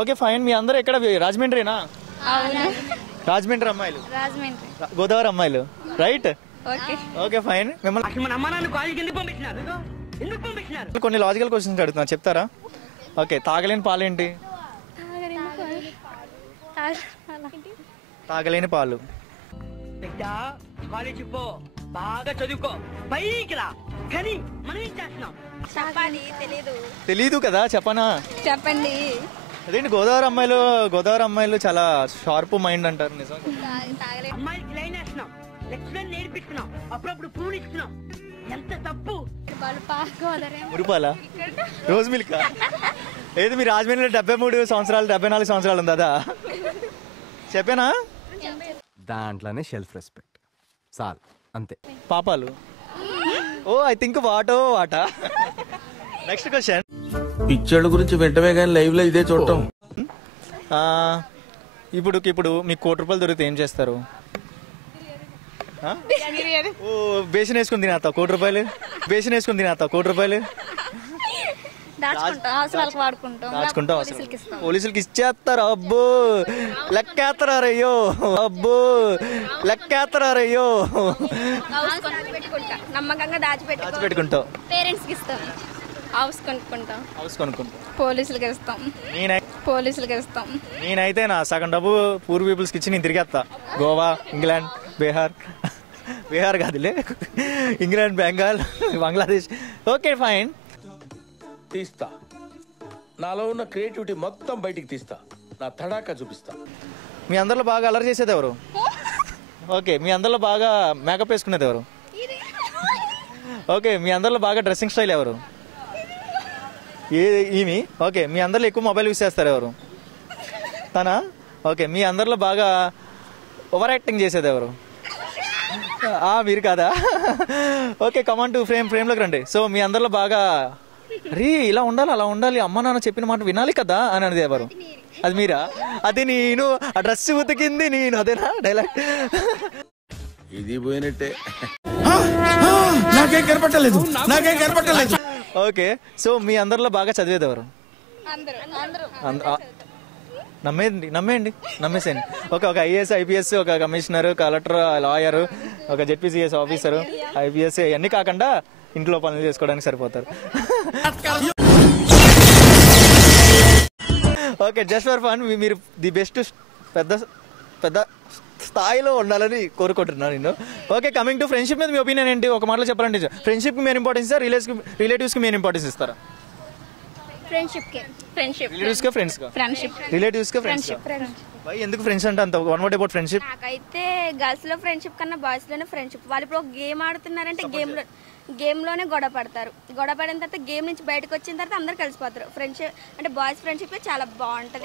Okay fine. మీ అందరూ ఎక్కడ రాజమండ్రినా? రాజమండ్రి అమ్మాయిలు, గోదావరి అమ్మాయిలు, రైట్? Okay fine. మిమ్మల్ని కొన్ని లాజికల్ క్వశ్చన్స్ అడుగుతున్నా, చెప్తారా? ఓకే, తాగలేని పాలేంటి? తాగలేని పాలు. బాగా చదువుకో, పైకి రా, కానీ మనం ఏం చేస్తున్నాం తెలీదు కదా, చెప్పనా? చెప్పండి. అదేంటి గోదావరి అమ్మాయిలు చాలా షార్ప్ మైండ్ అంటారు, నిజం? అమ్మాయికి లైన్ వేస్తున్నాం, లెక్చరర్ నేర్పిస్తున్నాం, అప్పుడప్పుడు ప్రూవ్ ఇస్తున్నాం. ఎంత తప్పు! మురుపాల రోజు మిల్క్ ఏది? మీ రాజమండ్రిలో 73 సంవత్సరాలు 74 సంవత్సరాలు ఉంది అదా? చెప్పానా? దాంట్లోనే సెల్ఫ్ రెస్పెక్ట్ చాలు, అంతే. పాపాలు. ఓ ఐ థింక్ వాటా. Next question. పిక్చర్ల గురించి వెంటనే కానీ లైవ్ లో ఇదే చూడటం. ఇప్పుడు మీకు ₹1 దొరికితే ఏం చేస్తారు? ఓ బేసిన్ వేసుకుని తినేస్తా ₹1. బేసిన్ వేసుకుని తినేస్తా ₹1. దాచుకుంటాం. పోలీసులకి ఇచ్చేస్తారు. అబ్బో లెక్కేస్తారయ్యో, నమ్మకంగా దాచిపెట్టుకుంటాం. పేరెంట్స్ కి ఇస్తాం. హౌస్ కొనుక్కుంటాం. పోలీసులకి ఇస్తాం. నేనైతే నా సగం డబ్బు పూర్ పీపుల్స్ కి ఇచ్చి నేను తిరిగేస్తా. గోవా, ఇంగ్లాండ్, బీహార్ కాదులే, England, Bengal, Bangladesh. Okay fine. తీస్తా, నాలో ఉన్న క్రియేటివిటీ మొత్తం బయటికి తీస్తా, నా తడాకా చూపిస్తా. మీ అందరిలో బాగా అలర్ చేసేది ఎవరు? ఓకే, మీ అందరిలో బాగా మేకప్ వేసుకునేది ఎవరు? ఓకే, మీ అందరిలో బాగా డ్రెస్సింగ్ స్టైల్ ఎవరు? ఈమె. ఓకే, మీ అందరిలో ఎక్కువ మొబైల్ యూస్ చేస్తారు ఎవరు? తనా? ఓకే, మీ అందరిలో బాగా ఓవర్ యాక్టింగ్ చేసేది ఎవరు? మీరు కాదా? ఓకే, కమాన్ టు ఫ్రేమ్లోకి రండి. సో మీ అందరిలో బాగా ఇలా ఉండాలి, అలా ఉండాలి, అమ్మ నాన్న చెప్పిన మాట వినాలి కదా అని అనేది ఎవరు? అది మీరా? అది నేను, ఆ డ్రెస్ ఉతికింది నేను, అదేనా డైలాగ్? ఇది పోయినట్టే. నాకేం కనపట్టలేదు. ఓకే, సో మీ అందరిలో బాగా చదివేది ఎవరు? నమ్మేసేయండి. ఒక ఐఏఎస్, ఐపీఎస్, ఒక కమిషనర్, కలెక్టర్, లాయర్, ఒక జెడ్పీసీఎస్ ఆఫీసర్, ఐపీఎస్, ఇవన్నీ కాకుండా ఇంట్లో పనులు చేసుకోవడానికి సరిపోతారు. ఓకే, జస్ట్ ఫర్ ఫన్ మీరు ది బెస్ట్ పెద్ద స్థాయిలో ఉండాలని కోరుకుంటున్నాను నేను. ఓకే, కమింగ్ టు ఫ్రెండ్షిప్ మీద మీ ఒపీనియన్ ఏంటి? ఒక మాటలో చెప్పాలంటే ఫ్రెండ్షిప్ కి మెయిన్ ఇంపార్టెన్స్ ఇస్తారా, రిలేటివ్స్ కి మెయిన్ ఇంపార్టెన్స్ ఇస్తారా? ఎందుకు ఫ్రెండ్స్ అంటే అంత వన్ వర్డ్ అబౌట్ ఫ్రెండ్షిప్? నాకైతే గర్ల్స్ లో ఫ్రెండ్షిప్ కన్నా బాయ్స్ లోనే ఫ్రెండ్షిప్. వాళ్ళు ఇప్పుడు ఒక గేమ్ ఆడుతున్నారంటే గేమ్ లోనే గొడవ పడతారు. గొడవ పడిన తర్వాత గేమ్ నుంచి బయటకు వచ్చిన తర్వాత అందరు కలిసిపోతారు. ఫ్రెండ్షిప్ అంటే బాయ్స్ ఫ్రెండ్షిప్ చాలా బాగుంటది.